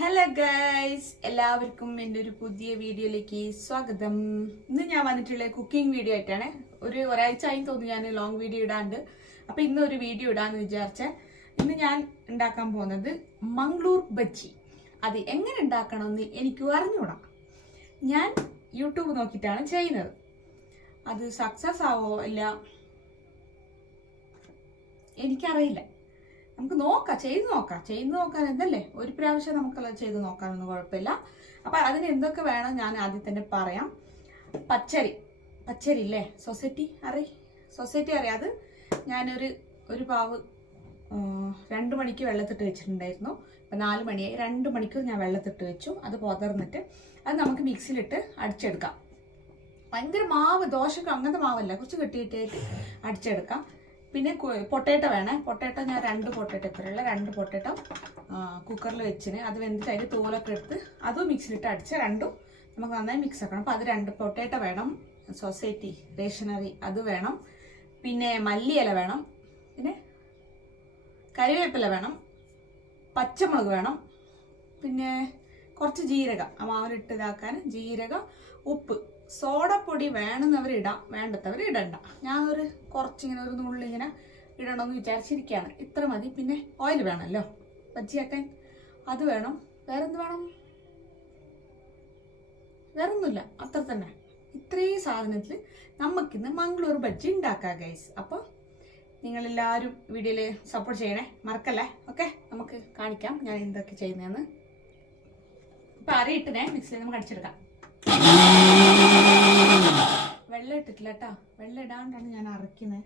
Hello guys, എല്ലാവർക്കും എൻ്റെ ഒരു പുതിയ വീഡിയോയിലേക്ക് സ്വാഗതം. ഇന്ന് ഞാൻ വന്നിട്ടുള്ള കുക്കിംഗ് വീഡിയോ ആയിട്ടാണ്. ഒരാഴ്ച ആയി തോന്നുന്നു ഞാൻ ലോങ് വീഡിയോ ഇടാണ്ട്. അപ്പൊ ഇന്ന് ഒരു വീഡിയോ ഇടാന്ന് വിചാരിച്ച. ഇന്ന് ഞാൻ ഉണ്ടാക്കാൻ പോകുന്നത് മംഗ്ലൂർ ബജ്ജി. അത് എങ്ങനെ ഉണ്ടാക്കണമെന്ന് എനിക്ക് അറിഞ്ഞൂടാ. ഞാൻ യൂട്യൂബ് നോക്കിയിട്ടാണ് ചെയ്യുന്നത്. അത് സക്സസ് ആവോ ഇല്ല എനിക്കറിയില്ല. നമുക്ക് നോക്കാം, ചെയ്ത് നോക്കാൻ എന്തല്ലേ, ഒരു പ്രാവശ്യം നമുക്കത് ചെയ്ത് നോക്കാനൊന്നും കുഴപ്പമില്ല. അപ്പൊ അതിന് എന്തൊക്കെ വേണം ഞാൻ ആദ്യം തന്നെ പറയാം. പച്ചരി ഇല്ലേ, സൊസൈറ്റി അറിയാം. അത് ഞാനൊരു പാവ് 2 മണിക്ക് വെള്ളത്തിട്ട് വെച്ചിട്ടുണ്ടായിരുന്നു. ഇപ്പൊ 4 മണിയായി. 2 മണിക്കൂർ ഞാൻ വെള്ളത്തിട്ട് വെച്ചു. അത് പൊതർന്നിട്ട് അത് നമുക്ക് മിക്സിയിലിട്ട് അടിച്ചെടുക്കാം. ഭയങ്കര മാവ്, ദോശക്ക് അങ്ങനത്തെ മാവല്ല, കുറച്ച് കെട്ടിയിട്ടായിട്ട് അടിച്ചെടുക്കാം. പിന്നെ പൊട്ടേറ്റോ വേണേ. പൊട്ടേറ്റോ ഞാൻ 2 പൊട്ടേറ്റോ കുക്കറിൽ വെച്ചിന്. അത് വെന്തിട്ട് അതിന് തോലൊക്കെ എടുത്ത് അതും മിക്സിയിലിട്ട് അടിച്ച് രണ്ടും നമുക്ക് നന്നായി മിക്സ് ആക്കണം. അപ്പോൾ അത് 2 പൊട്ടേറ്റോ വേണം. സൊസൈറ്റി റേഷനറി അത് വേണം. പിന്നെ മല്ലിയില വേണം. പിന്നെ കറിവേപ്പില വേണം. പച്ചമുളക് വേണം. പിന്നെ കുറച്ച് ജീരകം, ആ മാവിലിട്ട് ഇതാക്കാൻ ജീരകം, ഉപ്പ്, സോഡപ്പൊടി വേണമെന്നവർ ഇടാം, വേണ്ടത്തവർ ഇടണ്ട. ഞാനൊരു കുറച്ചിങ്ങനെ ഒരു നുള്ളിങ്ങനെ ഇടണമെന്ന് വിചാരിച്ചിരിക്കുകയാണ്. ഇത്ര മതി. പിന്നെ ഓയിൽ വേണമല്ലോ ബജ്ജിയാക്കാൻ, അത് വേണം. വേറെന്ത് വേണം? വേറൊന്നുമില്ല, അത്ര തന്നെ. ഇത്രയും സാധനത്തിൽ നമുക്കിന്ന് മംഗ്ലൂർ ബജ്ജി ഉണ്ടാക്കാം ഗൈസ്. അപ്പോൾ നിങ്ങളെല്ലാവരും വീഡിയോയിൽ സപ്പോർട്ട് ചെയ്യണേ, മറക്കല്ലേ. ഓക്കെ, നമുക്ക് കാണിക്കാം ഞാൻ എന്തൊക്കെ ചെയ്യുന്നതെന്ന്. ഇപ്പം അരയിട്ടിനെ മിക്സിയിൽ നമുക്ക് അടിച്ചെടുക്കാം. വെള്ളം ഇട്ടിട്ടില്ല കേട്ടോ, വെള്ളം ഇടാണ്ടാണ് ഞാൻ അരയ്ക്കുന്നത്.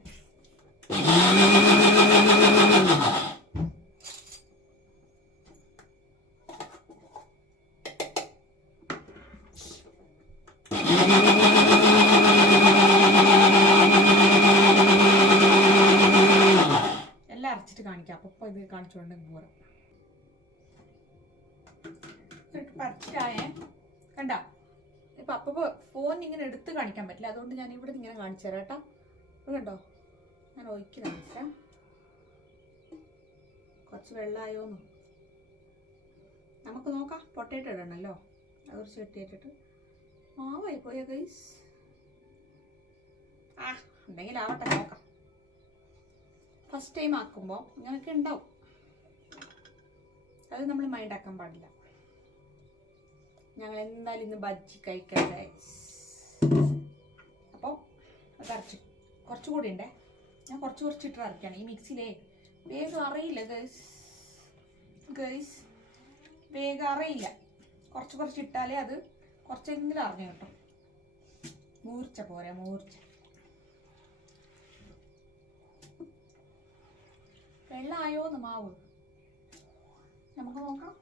എല്ലാം അരച്ചിട്ട് കാണിക്കാം. അപ്പൊ ഇത് കാണിച്ചോണ്ട് പോരാ. പറിച്ചിട്ടായേ കണ്ട. ഇപ്പൊ അപ്പൊ ഫോൺ ഇങ്ങനെ എടുത്ത് കാണിക്കാൻ പറ്റില്ല, അതുകൊണ്ട് ഞാൻ ഇവിടെ ഇങ്ങനെ കാണിച്ചു തരാം കേട്ടോ. ഇത് കണ്ടോ, ഞാൻ ഒഴിക്ക് കാണിച്ചാ. കുറച്ച് വെള്ളമായോന്ന് നമുക്ക് നോക്കാം. പൊട്ടേറ്റോ ഇടണല്ലോ, അത് കുറച്ച് വെട്ടിയിട്ടിട്ട്. മാവായി പോയ ഗൈസ്. എന്തെങ്കിലും ആവട്ടെ, നോക്കാം. ഫസ്റ്റ് ടൈം ആക്കുമ്പോൾ ഇങ്ങനെയൊക്കെ ഉണ്ടാവും. അത് നമ്മൾ മൈൻഡ് ആക്കാൻ പാടില്ല. ഞങ്ങൾ എന്തായാലും ഇന്ന് ബജ്ജി കഴിക്കാം ഗൈസ്. അപ്പോൾ അത് അരച്ച് കുറച്ചുകൂടി ഉണ്ടേ. ഞാൻ കുറച്ചിട്ട് അരയ്ക്കാണ്. ഈ മിക്സിയിലേ വേഗം അറിയില്ല ഗൈസ്, വേഗം അറിയില്ല. കുറച്ചിട്ടാലേ അത് കുറച്ചെങ്കിലും അറിഞ്ഞു കിട്ടും. മൂർച്ച പോരാ, മൂർച്ച. വെള്ളമായോന്ന് മാവ് നമുക്ക് നോക്കാം.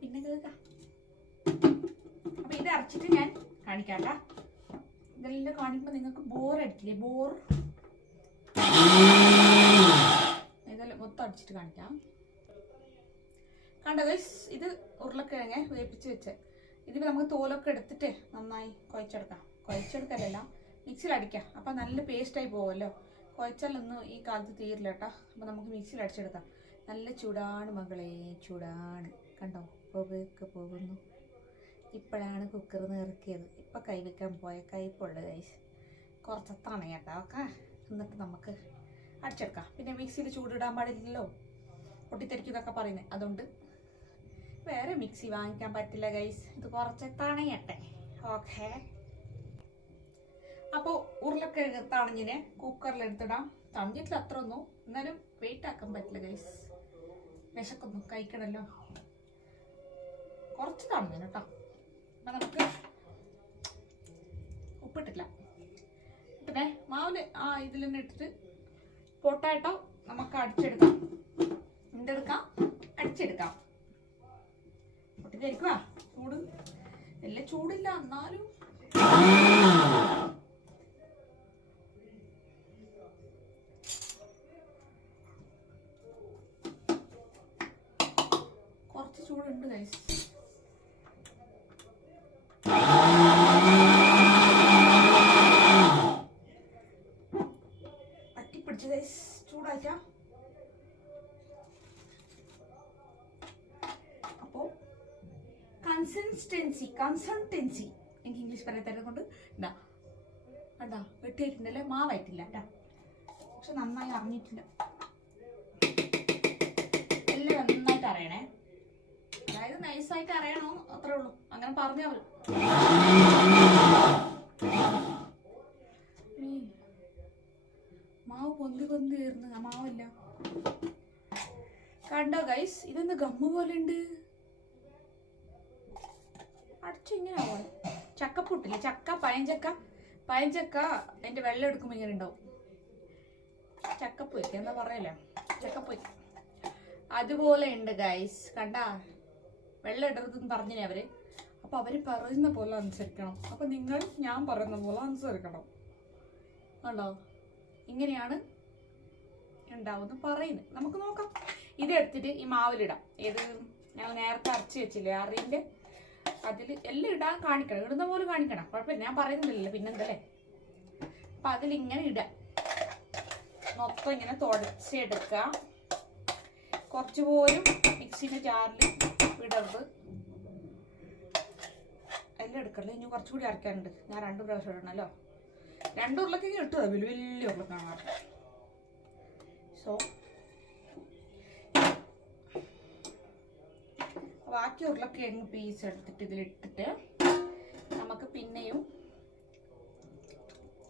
പിന്നെ കേൾക്കാം. അപ്പൊ ഇത് അരച്ചിട്ട് ഞാൻ കാണിക്കാട്ടാ. ഇതെല്ലാം കാണിക്കുമ്പോ നിങ്ങൾക്ക് ബോറടിക്കില്ലേ? ഇതെല്ലാം മൊത്തം അടിച്ചിട്ട് കാണിക്കാം. കണ്ടോ ഗൈസ്, ഇത് ഉരുളക്കിഴങ്ങ് വേപ്പിച്ച് വെച്ച്. ഇതിപ്പോ നമുക്ക് തോലൊക്കെ എടുത്തിട്ട് നന്നായി കുഴച്ചെടുക്കലല്ല, മിക്സിയിൽ അടിക്കാം. അപ്പൊ നല്ല പേസ്റ്റായി പോവല്ലോ. കുഴച്ചാലൊന്നും ഈ കാലത്ത് തീരില്ല കേട്ടോ. അപ്പൊ നമുക്ക് മിക്സിയിൽ അടിച്ചെടുക്കാം. നല്ല ചൂടാണ് മകളെ, ചൂടാണ്. കണ്ടോ, പുകയൊക്കെ പോകുന്നു. ഇപ്പോഴാണ് കുക്കറിൽ നിന്ന് ഇറക്കിയത്. ഇപ്പം കൈവയ്ക്കാൻ പോയ കൈപ്പുള്ള കൈസ് കുറച്ചത്താണ് കേട്ടോ. ഓക്കെ, എന്നിട്ട് നമുക്ക് അടിച്ചെടുക്കാം. പിന്നെ മിക്സിയിൽ ചൂടിടാൻ പാടില്ലല്ലോ, പൊട്ടിത്തെറിക്കുന്നൊക്കെ പറയുന്നത്. അതുകൊണ്ട് വേറെ മിക്സി വാങ്ങിക്കാൻ പറ്റില്ല ഗൈസ്. ഇത് കുറച്ച് തണയട്ടെ. ഓക്കെ, അപ്പോൾ ഉരുളക്കിഴങ്ങ് തണഞ്ഞിനെ കുക്കറിലെടുത്തിടാം. തണഞ്ഞിട്ടില്ല അത്ര ഒന്നും, എന്നാലും വെയിറ്റ് ആക്കാൻ പറ്റില്ല ഗൈസ്. വിശക്കൊന്നും കഴിക്കണല്ലോ. കുറച്ച് തണഞ്ഞു കേട്ടോ. അപ്പം നമുക്ക് ഉപ്പിട്ടില്ല. പിന്നെ മാവില് ഇതിൽ തന്നെ ഇട്ടിട്ട് പൊട്ടാട്ടോ നമുക്ക് അടിച്ചെടുക്കാം. അടിച്ചെടുക്കാം. പൊട്ടിത്തെരിക്കുക. ചൂട് വലിയ ചൂടില്ല, എന്നാലും കുറച്ച് ചൂടുണ്ട് ഗൈസ്. കൺസൾട്ടൻസി എനിക്ക് ഇംഗ്ലീഷ് പറയത്തന്നെ കൊണ്ട് ഇതാ കണ്ടാ വെട്ടിയിട്ടുണ്ടല്ലേ, മാവായിട്ടില്ല കേട്ടാ, പക്ഷെ നന്നായി അറിഞ്ഞിട്ടില്ല. എല്ലാം നന്നായിട്ട് അറിയണേ, അതായത് നൈസായിട്ട് അറിയണോ അത്രേ ഉള്ളൂ. അങ്ങനെ പറഞ്ഞാൽ മാവ് പൊന്തി കയറുന്നു, ആ മാവില്ല. കണ്ടോ ഗൈസ്, ഇതെന്താ ഗമ്മ് പോലെ ഉണ്ട്. അടച്ചു ഇങ്ങനെ ആവണം. ചക്കപ്പുട്ടില്ലേ, ചക്ക പഴഞ്ചക്ക അതിന്റെ വെള്ളം എടുക്കുമ്പോൾ ഇങ്ങനെ ഉണ്ടാവും. ചക്കപ്പൊയ്ക്ക് എന്താ പറയല്ലേ, ചക്കപ്പൊയ്ക്ക് അതുപോലെ ഉണ്ട് ഗൈസ്. കണ്ടാ, വെള്ളം ഇടരുതെന്ന് പറഞ്ഞില്ലേ അവര്. അപ്പൊ അവര് പറയുന്ന പോലെ അനുസരിക്കണം. അപ്പൊ നിങ്ങൾ ഞാൻ പറയുന്ന പോലെ അനുസരിക്കണം. കണ്ടോ, ഇങ്ങനെയാണ് ഉണ്ടാവുമെന്ന് പറയുന്നത്. നമുക്ക് നോക്കാം. ഇതെടുത്തിട്ട് ഈ മാവിലിടാം. ഏത് ഞങ്ങൾ നേരത്തെ അരച്ച് വെച്ചില്ലേ അറിയിന്റെ, അതിൽ എല്ലാം ഇടാൻ കാണിക്കണം, ഇടുന്ന പോലെ കാണിക്കണം. കുഴപ്പമില്ല, ഞാൻ പറയുന്നില്ലല്ലോ പിന്നെന്തല്ലേ. അപ്പൊ അതിലിങ്ങനെ ഇടാം, മൊത്തം ഇങ്ങനെ തുടച്ചെടുക്കുക. കുറച്ച് പോലും മിക്സിന്റെ ജാറിൽ ഇടരുത്. എല്ലാം എടുക്കല്ലേ, ഇനി കുറച്ചുകൂടി അരക്കാനുണ്ട്. ഞാൻ 2 പ്രാവശ്യം ഇടണല്ലോ. 2 ഉരുളക്കിഴങ്ങ് ഇട്ടത്, വലിയ വലിയ ഉരുളക്കാണ്. സോ ബാക്കി ഉരുളക്കിഴങ്ങ് പീസ് എടുത്തിട്ട് ഇതിലിട്ടിട്ട് നമുക്ക് പിന്നെയും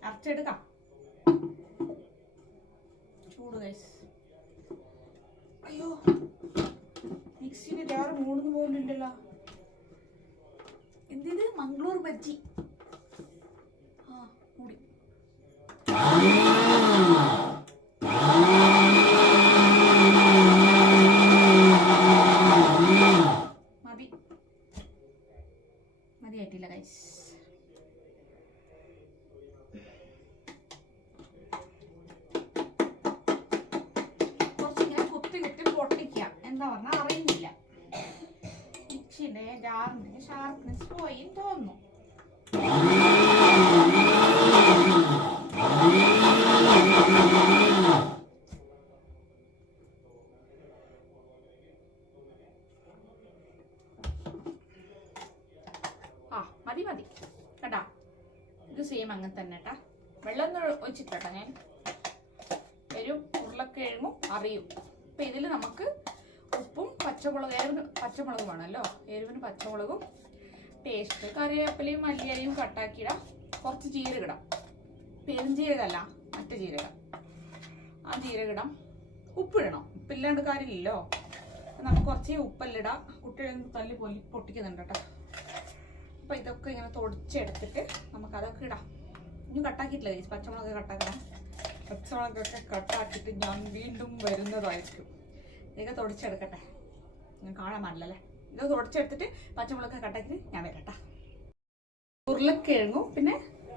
അരച്ചെടുക്കാം. ചൂട് ഗൈസ്. അയ്യോ, മിക്സിന്റെ ജാറ് മൂടുന്ന പോലും ഇല്ലല്ലോ. എന്തിത്, മംഗ്ലൂർ ബജ്ജി. ആ കൂടി. മതിയായിട്ടില്ല ഗൈസ്. കുറച്ചിങ്ങനെ കുത്തി പൊട്ടിക്കുക. എന്താ പറഞ്ഞാൽ അറിയുന്നില്ല. മിക്സിയുടെ ജാറിന്റെ ഷാർപ്നെസ് പോയി തോന്നുന്നു. മതി കേട്ടാ. ഇത് സെയിം അങ്ങനെ തന്നെ കേട്ടാ. വെള്ളം ഒഴിച്ചിട്ടാ ഞാൻ. എരിവും ഉരുളക്കിഴങ്ങും അറിയും. അപ്പൊ ഇതിൽ നമുക്ക് ഉപ്പും പച്ചമുളക്, എരിവിന് പച്ചമുളക് വേണമല്ലോ, എരിവിന് പച്ചമുളകും പേസ്റ്റ്, കറിവേപ്പിലയും മല്ലിയിലയും കട്ടാക്കിയിടാം. കുറച്ച് ജീരകിടാം, പെരുംജീരകമല്ല മറ്റേ ജീരകം. ആ ജീരകിടാം. ഉപ്പിടണം, ഉപ്പില്ലാണ്ട് കാര്യമില്ലല്ലോ. നമുക്ക് കുറച്ച് ഉപ്പല്ലിടാം. കുട്ടികളൊന്നും തല്ലി പൊട്ടിക്കുന്നുണ്ട് കേട്ടോ. അപ്പൊ ഇതൊക്കെ ഇങ്ങനെ തുടച്ചെടുത്തിട്ട് നമുക്ക് അതൊക്കെ ഇടാം. ഇനി കട്ടാക്കിയിട്ടില്ല, പച്ചമുളക് കട്ടാക്കണം. പച്ചമുളകൊക്കെ കട്ടാക്കിയിട്ട് ഞാൻ വീണ്ടും വരുന്നതായിരിക്കും. ഇതൊക്കെ തുടച്ചെടുക്കട്ടെ, ഞാൻ കാണാൻ പാടില്ലല്ലേ. ഇത് തുടച്ചെടുത്തിട്ട് പച്ചമുളക് കട്ടാക്കിയിട്ട് ഞാൻ വരട്ടെ. ഉരുളക്കിഴങ്ങും പിന്നെ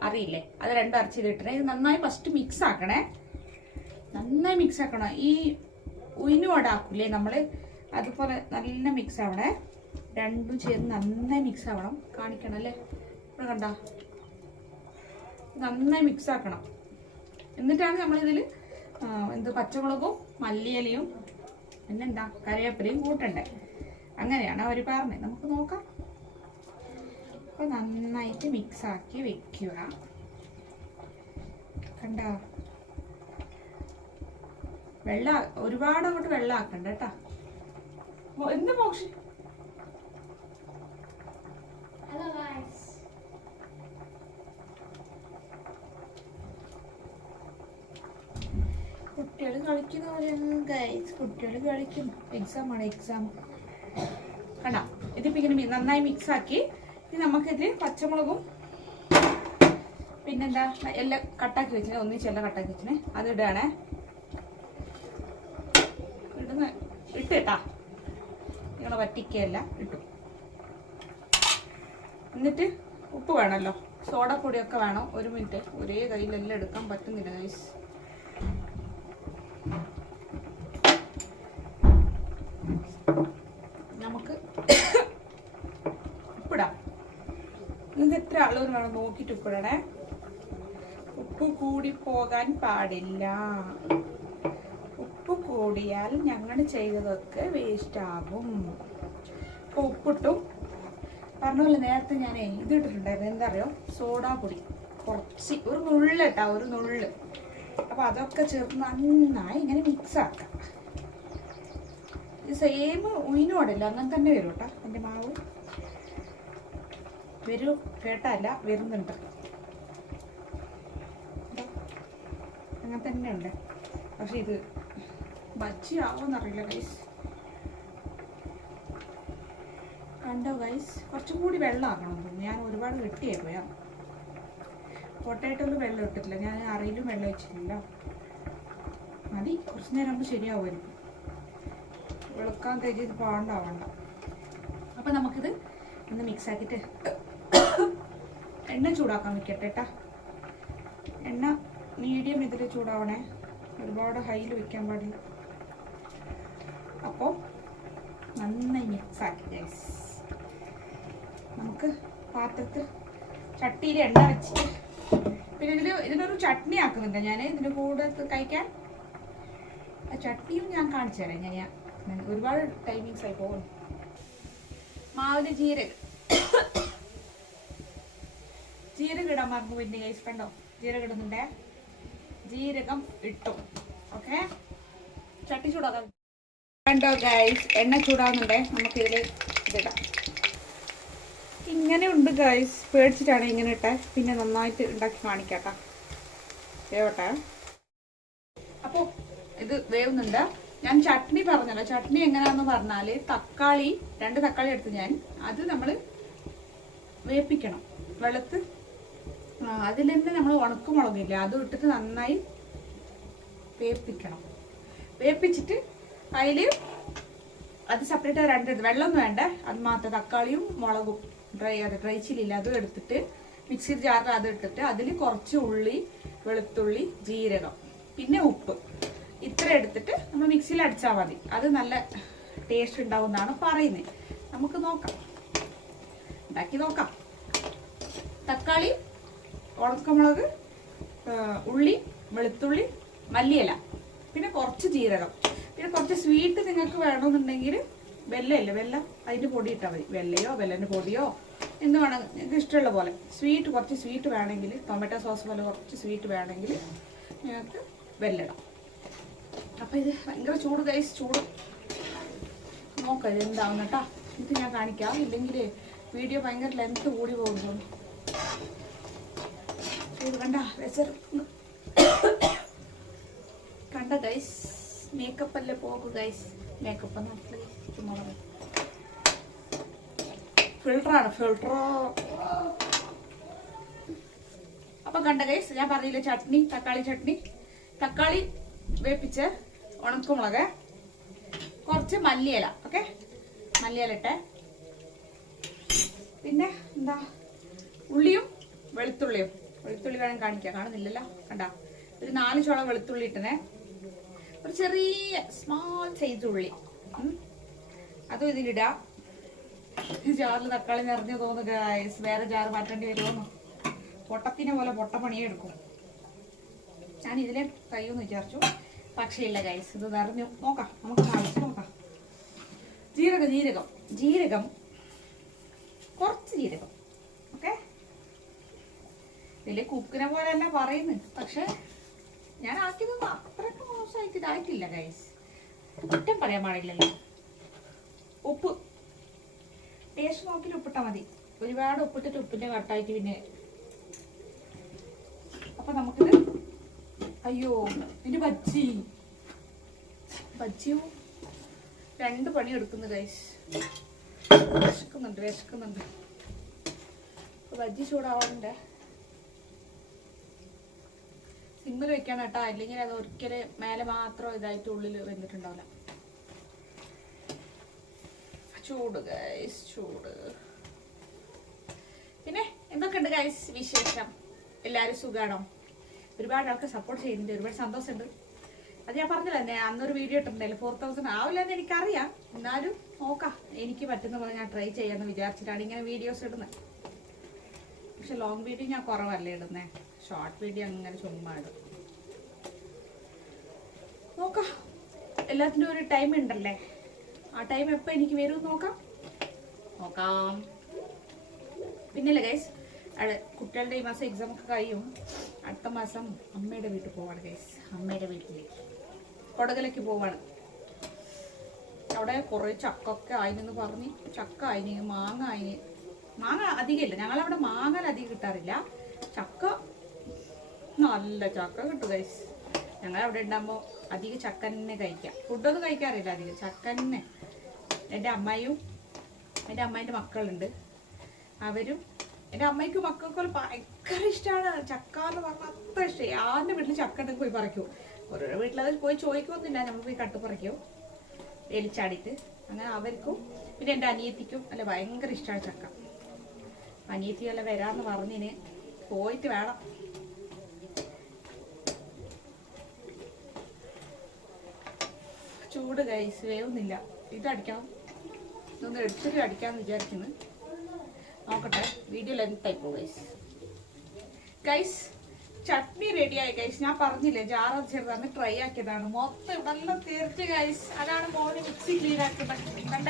അറിയില്ലേ, അത് 2 അരച്ചിട്ടിട്ടേ. ഇത് നന്നായി ഫസ്റ്റ് മിക്സ് ആക്കണേ, നന്നായി മിക്സ് ആക്കണം. ഈ ഉയിനുവടാക്കൂലേ നമ്മള്, അതുപോലെ നല്ല മിക്സ് ആവണേ. 2ഉം ചേർന്ന് നന്നായി മിക്സ് ആവണം. കാണിക്കണം അല്ലേ, ഇവിടെ കണ്ട നന്നായി മിക്സ് ആക്കണം. എന്നിട്ടാണ് നമ്മളിതിൽ പച്ചമുളകും മല്ലിയിലയും പിന്നെന്താ കറിവേപ്പിലയും കൂട്ടണ്ടേ. അങ്ങനെയാണ് അവർ പറഞ്ഞത്. നമുക്ക് നോക്കാം. അപ്പൊ നന്നായിട്ട് മിക്സ് ആക്കി വെക്കുക. കണ്ട, ഒരുപാട് അങ്ങോട്ട് വെള്ളം ആക്കണ്ട കേട്ടാ. എന്ത് മോക്ഷി. കുട്ടികൾ കളിക്കുന്ന പോലെയാണ് ഗൈസ്. കുട്ടികൾ കളിക്കും. എക്സാമാണ്, എക്സാം. കണ്ടാ, ഇതിപ്പോ ഇങ്ങനെ നന്നായി മിക്സ് ആക്കി. ഇനി നമുക്കിതിൽ പച്ചമുളകും പിന്നെന്താ എല്ലാം കട്ടാക്കി വെച്ചിനെ, ഒന്നിച്ചെല്ലാം കട്ടാക്കി വെച്ചിനെ, അത് ഇടുകയാണേ. ഇട്ടാ നിങ്ങളെ വറ്റിക്കല്ല ഇട്ടു. എന്നിട്ട് ഉപ്പ് വേണമല്ലോ, സോഡപ്പൊടിയൊക്കെ വേണം. 1 മിനിറ്റ്, ഒരേ കയ്യിലെല്ലാം എടുക്കാൻ പറ്റുന്നില്ല ഗൈസ്. നമുക്ക് ഉപ്പിടാം. നിങ്ങൾക്ക് എത്ര അളവ് വേണം നോക്കിയിട്ട് ഉപ്പിടണേ. ഉപ്പ് കൂടി പോകാൻ പാടില്ല. ഉപ്പ് കൂടിയാൽ ഞങ്ങൾ ചെയ്തതൊക്കെ വേസ്റ്റ് ആകും. അപ്പോൾ ഉപ്പിട്ടു. പറഞ്ഞ പോലെ നേരത്തെ ഞാനേ ഇത് ഇട്ടിട്ടുണ്ടായിരുന്നു, എന്താ അറിയോ, സോഡാപ്പൊടി കുറച്ച്, ഒരു നുള്ളിട്ടാ, ഒരു നുള്ള്. അപ്പോൾ അതൊക്കെ ചേർത്ത് നന്നായി ഇങ്ങനെ മിക്സ് ആക്കാം. ഇത് സെയിം ഉയിനോടല്ല, അങ്ങനെ തന്നെ വരും കേട്ടോ എൻ്റെ മാവ്. വരും കേട്ടല്ല, വരുന്നുണ്ട്, അങ്ങനെ തന്നെ ഉണ്ട്. പക്ഷെ ഇത് ബജ്ജി ആവുമെന്നറിയില്ല ഗൈസ്. കണ്ടോ ഗൈസ്, കുറച്ചും കൂടി വെള്ളം ആക്കണം തോന്നുന്നു. ഞാൻ ഒരുപാട് വെട്ടിയായി പോയാ. പൊട്ടാറ്റോയിൽ വെള്ളം ഇട്ടിട്ടില്ല, ഞാൻ അറിയിലും വെള്ളം വെച്ചിട്ടില്ല. മതി, കുറച്ച് നേരം ആകുമ്പോൾ ശരിയാവുമായിരിക്കും. വെളുക്കാൻ തേച്ച് ഇത് പാണ്ടാവണ്ട. അപ്പം നമുക്കിത് ഒന്ന് മിക്സ് ആക്കിയിട്ട് എണ്ണ ചൂടാക്കാൻ വെക്കട്ടെ കേട്ടാ. എണ്ണ മീഡിയം ഇതിൽ ചൂടാവണേ, ഒരുപാട് ഹൈയിൽ വെക്കാൻ പാടില്ല. അപ്പോൾ നന്നായി മിക്സ് ആക്കി ഗൈസ്. നമുക്ക് പാത്രത്തിൽ ചട്ടിയിൽ എണ്ണ വെച്ചിട്ട്, പിന്നെ ഇതിനൊരു ചട്നി ആക്കുന്നുണ്ട് ഞാൻ ഇതിൻ്റെ കൂടെ കഴിക്കാൻ. ആ ചട്നിയും ഞാൻ കാണിച്ചു തരാം. ഞാൻ ഒരുപാട് ടൈമിങ്സ് ആയി പോകുന്നു. മാവിന് ജീരകം ഇടാൻ മറന്നു പിന്നെ ഗൈസ്. കണ്ടോ, ജീരകം ഇടുന്നുണ്ടേ. ജീരകം ഇട്ടു. ഓക്കെ, ചട്ടി ചൂടാക്കാൻ. കണ്ടോ ഗൈസ്, എണ്ണ ചൂടാവുന്നുണ്ടേ. നമുക്കിതിൽ ഇതിടാം. ഇങ്ങനെ ഉണ്ട് ഗൈസ്, പേടിച്ചിട്ടാണ് ഇങ്ങനെ ഇട്ടേ. പിന്നെ നന്നായിട്ട് ഉണ്ടാക്കി കാണിക്കാട്ടാ, വേവട്ടെ. അപ്പോൾ ഇത് വേവുന്നുണ്ട്. ഞാൻ ചട്നി പറഞ്ഞല്ലോ, ചട്നി എങ്ങനെയാണെന്ന് പറഞ്ഞാൽ തക്കാളി, 2 തക്കാളി എടുത്ത് ഞാൻ, അത് നമ്മൾ വേപ്പിക്കണം വെളുത്ത്. അതിൽ തന്നെ നമ്മൾ ഉണക്കമുളകില്ല, അത് ഇട്ടിട്ട് നന്നായി വേപ്പിക്കണം. വേപ്പിച്ചിട്ട് അതിൽ അത് സെപ്പറേറ്റ് 2 എടുത്ത്, വെള്ളമൊന്നും വേണ്ട, അത് മാത്രം തക്കാളിയും മുളകും ഡ്രൈ ചില്ലില്ല, അതും എടുത്തിട്ട് മിക്സി ജാറിൽ അത് ഇട്ടിട്ട് അതിൽ കുറച്ച് ഉള്ളി, വെളുത്തുള്ളി, ജീരകം, പിന്നെ ഉപ്പ്, ഇത്ര എടുത്തിട്ട് നമ്മൾ മിക്സിയിൽ അടിച്ചാൽ മതി. അത് നല്ല ടേസ്റ്റ് ഉണ്ടാവും എന്നാണ് പറയുന്നത്. നമുക്ക് നോക്കാം, ഉണ്ടാക്കി നോക്കാം. തക്കാളി, ഉണക്കമുളക്, ഉള്ളി, വെളുത്തുള്ളി, മല്ലിയില, പിന്നെ കുറച്ച് ജീരകം, പിന്നെ കുറച്ച് സ്വീറ്റ് നിങ്ങൾക്ക് വേണമെന്നുണ്ടെങ്കിൽ വെല്ലമില്ല, വെല്ലം അതിൻ്റെ പൊടി ഇട്ടാൽ മതി. വെല്ലയോ വെല്ലൻ്റെ പൊടിയോ എന്ത് വേണം നിങ്ങൾക്ക് ഇഷ്ടമുള്ള പോലെ. സ്വീറ്റ്, കുറച്ച് സ്വീറ്റ് വേണമെങ്കിൽ, ടൊമാറ്റോ സോസ് പോലെ കുറച്ച് സ്വീറ്റ് വേണമെങ്കിൽ നിങ്ങൾക്ക് വെല്ലിടാം. അപ്പം ഇത് ഭയങ്കര ചൂട് ഗൈസ്, ചൂട്. നോക്കാം ഇത് എന്താവുന്ന കേട്ടോ. ഇത് ഞാൻ കാണിക്കാം, ഇല്ലെങ്കിൽ വീഡിയോ ഭയങ്കര ലെങ്ത് കൂടി പോകുന്നു. ചൂട് കണ്ട വെച്ചത് കണ്ട ഗൈസ്. മേക്കപ്പ് അല്ലേ പോകും ഗൈസ്, മേക്കപ്പ് ചുമ്മാ ഫിൽട്ടറാണ്, ഫിൽട്ടർ. അപ്പൊ കണ്ട ഗൈസ്, ഞാൻ പറഞ്ഞില്ലേ ചട്നി, തക്കാളി ചട്നി. തക്കാളി വേപ്പിച്ച്, ഉണക്കമുളക്, കുറച്ച് മല്ലിയില. ഓക്കെ, മല്ലിയില ഇട്ടെ. പിന്നെ എന്താ, ഉള്ളിയും വെളുത്തുള്ളിയും. വെളുത്തുള്ളി വേണം കാണിക്കാം, കാണുന്നില്ലല്ലോ. കണ്ട, ഒരു 4 ചോള വെളുത്തുള്ളി ഇട്ടേ. ഒരു ചെറിയ സ്മോൾ സൈസ് ഉള്ളി, അതും ഇതിലിടാം. ജാറിൽ തക്കാളി നിറഞ്ഞു തോന്നുക, വേറെ ജാറ് മാറ്റേണ്ടി വരുമോ? പൊട്ടത്തിനെ പോലെ പൊട്ടപ്പണിയെ എടുക്കും. ഞാൻ ഇതിലെ കഴിയുമെന്ന് വിചാരിച്ചു, പക്ഷേ ഇല്ല ഗൈസ്, ഇത് നിറഞ്ഞു. നോക്കാം, നമുക്ക് അടിച്ചു നോക്കാം. ജീരകം കുറച്ച് ജീരകം. ഓക്കെ, ഇതില് കുക്കിനെ പോലെ അല്ല പറയുന്നത്, പക്ഷെ ഞാൻ ആക്കിയതൊന്നും അത്രയ്ക്ക് മോശമായിട്ട് ഇതായിട്ടില്ല ഗൈസ്, കുറ്റം പറയാൻ പാടില്ലല്ലോ. ഉപ്പ് ടേസ്റ്റ് നോക്കിയിട്ട് ഉപ്പിട്ടാൽ മതി. ഒരുപാട് ഉപ്പിട്ടിട്ട് ഉപ്പിന്റെ കട്ടായിട്ട് പിന്നെ. അപ്പൊ നമുക്കിത്, അയ്യോ ഇതിന് ബജ്ജിയും 2 പണി എടുക്കുന്നു ഗൈസ്. വിശക്കുന്നുണ്ട്. ബജ്ജി ചൂടാവാറുണ്ട്. സിമ്മിൽ വെക്കണം കേട്ടോ, അല്ലെങ്കിൽ അത് ഒരിക്കലും മേലെ മാത്രം ഇതായിട്ട് ഉള്ളിൽ വെന്തിട്ടുണ്ടാവില്ല. ചൂട് ഗൈസ്, ചൂട്. പിന്നെ എന്തൊക്കെയുണ്ട് ഗൈസ് വിശേഷം? എല്ലാവരും സുഖാണോ? ഒരുപാട് ആൾക്ക് സപ്പോർട്ട് ചെയ്യുന്നുണ്ട്, ഒരുപാട് സന്തോഷമുണ്ട്. അത് ഞാൻ പറഞ്ഞില്ലേ, അന്നൊരു വീഡിയോ ഇട്ടിട്ടുണ്ടായില്ല, 4000 ആവില്ലെന്ന് എനിക്കറിയാം. എന്നാലും നോക്കാം, എനിക്ക് പറ്റുന്ന പോലെ ഞാൻ ട്രൈ ചെയ്യാമെന്ന് വിചാരിച്ചിട്ടാണ് ഇങ്ങനെ വീഡിയോസ് ഇടുന്നത്. പക്ഷെ ലോങ് വീഡിയോ ഞാൻ കുറവല്ലേ ഇടുന്നേ, ഷോർട്ട് വീഡിയോ അങ്ങനെ ചുമ്മാ ഇടും. നോക്കാം, എല്ലാത്തിനും ഒരു ടൈം ഉണ്ടല്ലേ. ആ ടൈം എപ്പോൾ എനിക്ക് വരും നോക്കാം. പിന്നെയല്ലേ ഗൈസ്, കുട്ടികളുടെ ഈ മാസം എക്സാം ഒക്കെ കഴിയും. അടുത്ത മാസം അമ്മയുടെ വീട്ടിൽ പോവാണ് ഗൈസ്. അമ്മയുടെ വീട്ടിലേക്ക് കൊടകലേക്ക് പോവാണ്. അവിടെ കുറേ ചക്കൊക്കെ ആയിനെന്ന് പറഞ്ഞ്, ചക്ക ആയിന്, മാങ്ങ ആയിന്. മാങ്ങ അധികമില്ല, ഞങ്ങളവിടെ മാങ്ങ അധികം കിട്ടാറില്ല. ചക്ക നല്ല ചക്ക കിട്ടും ഗൈസ്. ഞങ്ങളവിടെ ഉണ്ടാകുമ്പോൾ അധികം ചക്ക തന്നെ കഴിക്കാം. ഫുഡൊന്നും കഴിക്കാറില്ല, അധികം ചക്ക തന്നെ. എൻ്റെ അമ്മയും എൻ്റെ അമ്മേൻ്റെ മക്കളുണ്ട്, അവരും എൻ്റെ അമ്മയ്ക്കും മക്കൾക്കും ഭയങ്കര ഇഷ്ടമാണ് ചക്ക എന്ന് പറഞ്ഞാൽ. അത്ര ഇഷ്ടം. ആരുടെ വീട്ടിൽ ചക്ക ഉണ്ടെങ്കിൽ പോയി പറിക്കും. ഓരോ വീട്ടിലത് പോയി ചോദിക്കൊന്നുമില്ല, നമ്മൾ പോയി കട്ട് പറിക്കും എലിച്ചാടിയിട്ട്. അങ്ങനെ അവർക്കും പിന്നെ എൻ്റെ അനിയത്തിക്കും അല്ല ഭയങ്കര ഇഷ്ടമാണ് ചക്ക. അനിയത്തി അല്ല വരാമെന്ന് പറഞ്ഞിന്, പോയിട്ട് വേണം. ചൂട് ഗൈസ്, വേവുന്നില്ല. ഇതടിക്കണം, ഇതൊന്ന് എടുത്തിട്ട് അടിക്കാമെന്ന് വിചാരിക്കുന്നു. നോക്കട്ടെ, വീഡിയോ ലെങ്ത് ആയി പോകും ഗൈസ്. ഗൈസ് ചട്നി റെഡിയായി ഗൈസ്. ഞാൻ പറഞ്ഞില്ലേ ജാറ ചെറുതാണ്, ട്രൈ ആക്കിയതാണ്. മൊത്തം ഇവിടെല്ലാം തീർച്ച് ഗൈസ്. അതാണ് മോന് മിക്സി ക്ലീൻ ആക്കുന്നത്. കണ്ട,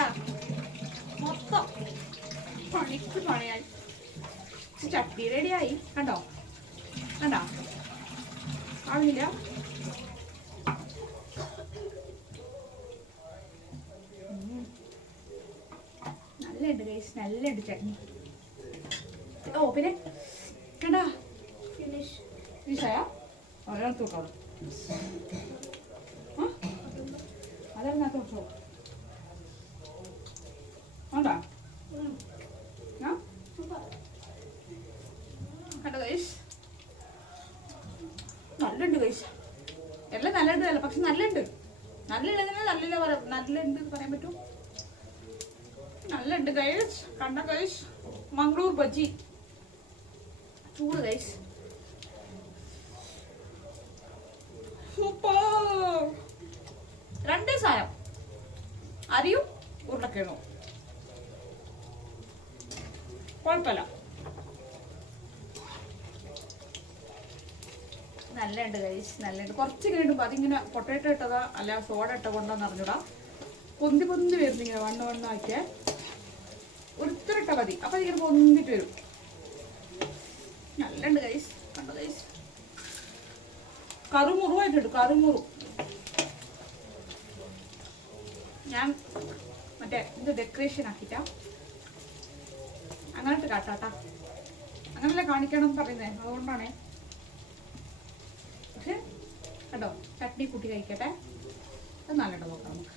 മൊത്തം പണിക്ക് പണിയായി. ചട്നി റെഡിയായി, കണ്ടോ കണ്ടോ, ആവില്ല. നല്ലുണ്ട് ഗൈസ്, നല്ലുണ്ട് ചട്നി. ഓ പിന്നെ കണ്ടാ ഫിനിഷായ ഒരാൾക്ക് നോക്കാം. അതെന്നാ തോച്ചോ കണ്ടാ കണ്ടോ ഗൈസ്, നല്ലുണ്ട് ഗൈസ്. എല്ലാം നല്ലുണ്ട് അല്ല, പക്ഷെ നല്ലുണ്ട്. നല്ലുള്ളതിനെ നല്ലില്ല പറയാം, നല്ലുണ്ട് പറയാൻ പറ്റും. നല്ലുണ്ട് ഗൈസ്. കണ്ട ഗൈസ്, മംഗ്ലൂർ ബജ്ജി ചൂട് ഗൈസ്. സൂപ്പർ. രണ്ട് സാധനം, അരിയും ഉരുളക്കിഴങ്ങും. കുഴപ്പമില്ല, നല്ലുണ്ട് ഗൈസ്, നല്ലുണ്ട്. കുറച്ചിങ്ങനെ ഇടുമ്പോൾ അതിങ്ങനെ പൊട്ടേറ്റോ ഇട്ടതാ അല്ല സോഡ ഇട്ട കൊണ്ടാന്ന് അറിഞ്ഞൂടാ, പൊന്തി പൊന്തി വരുന്നു. ഇങ്ങനെ വണ്ണ വണ്ണ ആക്കിയ ഒരുത്തരിട്ട മതി, അപ്പൊ ഇങ്ങനെ പൊന്തിട്ട് വരും. നല്ലുണ്ട് ഗൈസ്, കണ്ടോ ഗൈസ്. കറുമുറുവായിട്ടുണ്ട്, കറുമുറു. ഞാൻ മറ്റേ ഇത് ഡെക്കറേഷൻ ആക്കിട്ടാ അങ്ങനത്തെ കാട്ടാട്ടാ, അങ്ങനല്ലേ കാണിക്കണം പറയുന്നേ, അതുകൊണ്ടാണേ. പക്ഷെ കേട്ടോ, ചട്നി കൂട്ടി കഴിക്കട്ടെ, അത് നല്ലുണ്ട്. നോക്കാം നമുക്ക്.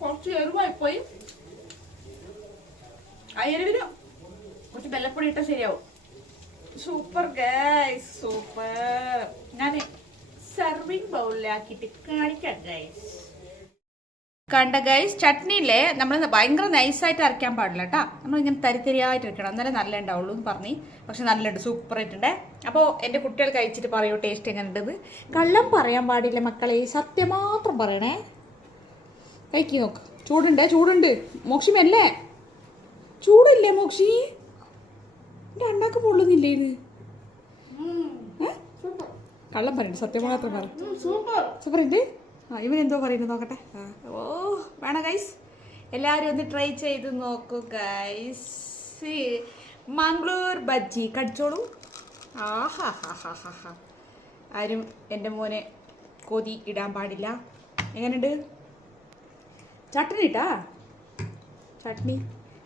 കുറച്ച് എരിവായിപ്പോയി. ആ എരിവിന് കുറച്ച് ബെല്ലപ്പൊടി ഇട്ടാൽ ശരിയാവും. Super guys, super. ഞാൻ സർവിങ് ബൗളിലാക്കിയിട്ട് കാണിക്കാം ഗൈസ്. കണ്ട ഗൈസ്, ചട്നിയില്ലേ നമ്മൾ ഭയങ്കര നൈസായിട്ട് അരയ്ക്കാൻ പാടില്ല കേട്ടോ. നമ്മളിങ്ങനെ തരിത്തരിയായിട്ട് ഇരിക്കണം, എന്നാലേ നല്ല ഉണ്ടാവുള്ളൂ എന്ന് പറഞ്ഞ്. പക്ഷെ നല്ലുണ്ട്, സൂപ്പർ ആയിട്ടുണ്ടേ. അപ്പോൾ എൻ്റെ കുട്ടികൾ കഴിച്ചിട്ട് പറയൂ ടേസ്റ്റ് എങ്ങനെ ഉണ്ടെന്ന്. കള്ളം പറയാൻ പാടില്ല മക്കളെ, സത്യം മാത്രം പറയണേ. കഴിക്കി നോക്ക്. ചൂടുണ്ട്, ചൂടുണ്ട്. മോക്ഷി മെല്ലേ, ചൂടില്ലേ മോക്ഷി? എൻ്റെ അണ്ണാക്ക് പൊള്ളുന്നില്ലേ ഇത്? കള്ളം പറയണ്ട, സത്യം മാത്രം പറ. സൂപ്പർ ഉണ്ട്. ആ ഇവൻ എന്തോ പറയുന്നത് നോക്കട്ടെ. ഓ വേണം ഗൈസ്, എല്ലാവരും ഒന്ന് ട്രൈ ചെയ്ത് നോക്കൂ ഗൈസ്. മംഗ്ലൂർ ബജ്ജി കടിച്ചോളൂ. ആഹാ ഹാ ഹാ ഹാ ഹാ. ആരും എൻ്റെ മോനെ കൊതി ഇടാൻ പാടില്ല. എങ്ങനെയുണ്ട് ചട്നി? ഇട്ടാ ചട്നി,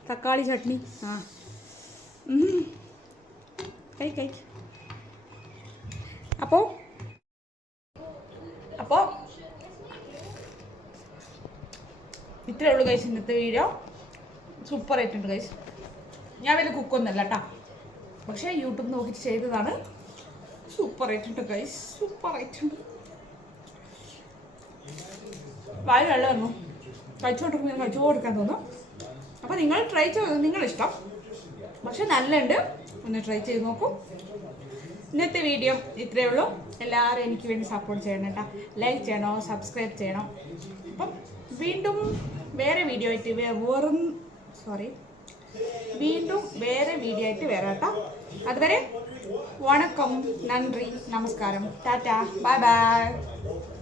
തക്കാളി ചട്നി. ആ കൈ. അപ്പോൾ ഇത്രയേ ഉള്ളൂ ഗൈസ് ഇന്നത്തെ വീഡിയോ. സൂപ്പർ ആയിട്ടുണ്ട് ഗൈസ്. ഞാൻ വലിയ കുക്കൊന്നല്ല കേട്ടോ, പക്ഷേ യൂട്യൂബ് നോക്കിയിട്ട് ചെയ്തതാണ്. സൂപ്പർ ആയിട്ടുണ്ട് ഗൈസ്, സൂപ്പർ ആയിട്ടുണ്ട്. വായ വെള്ളം വന്നു, കഴിച്ചു കൊടുക്കാൻ തോന്നും. അപ്പോൾ നിങ്ങൾ ട്രൈ ചെയ്ത്, നിങ്ങളിഷ്ടം, പക്ഷെ നല്ലുണ്ട്. ഒന്ന് ട്രൈ ചെയ്ത് നോക്കൂ. ഇന്നത്തെ വീഡിയോ ഇത്രയേ ഉള്ളൂ. എല്ലാവരും എനിക്ക് വേണ്ടി സപ്പോർട്ട് ചെയ്യണം കേട്ടോ. ലൈക്ക് ചെയ്യണോ, സബ്സ്ക്രൈബ് ചെയ്യണം. അപ്പം വീണ്ടും വേറെ വീഡിയോ ആയിട്ട് വീണ്ടും വേറെ വീഡിയോ ആയിട്ട് വരാട്ടോ. അതുവരെ വണക്കം, നന്ദി, നമസ്കാരം, ടാറ്റ, ബൈ ബൈ.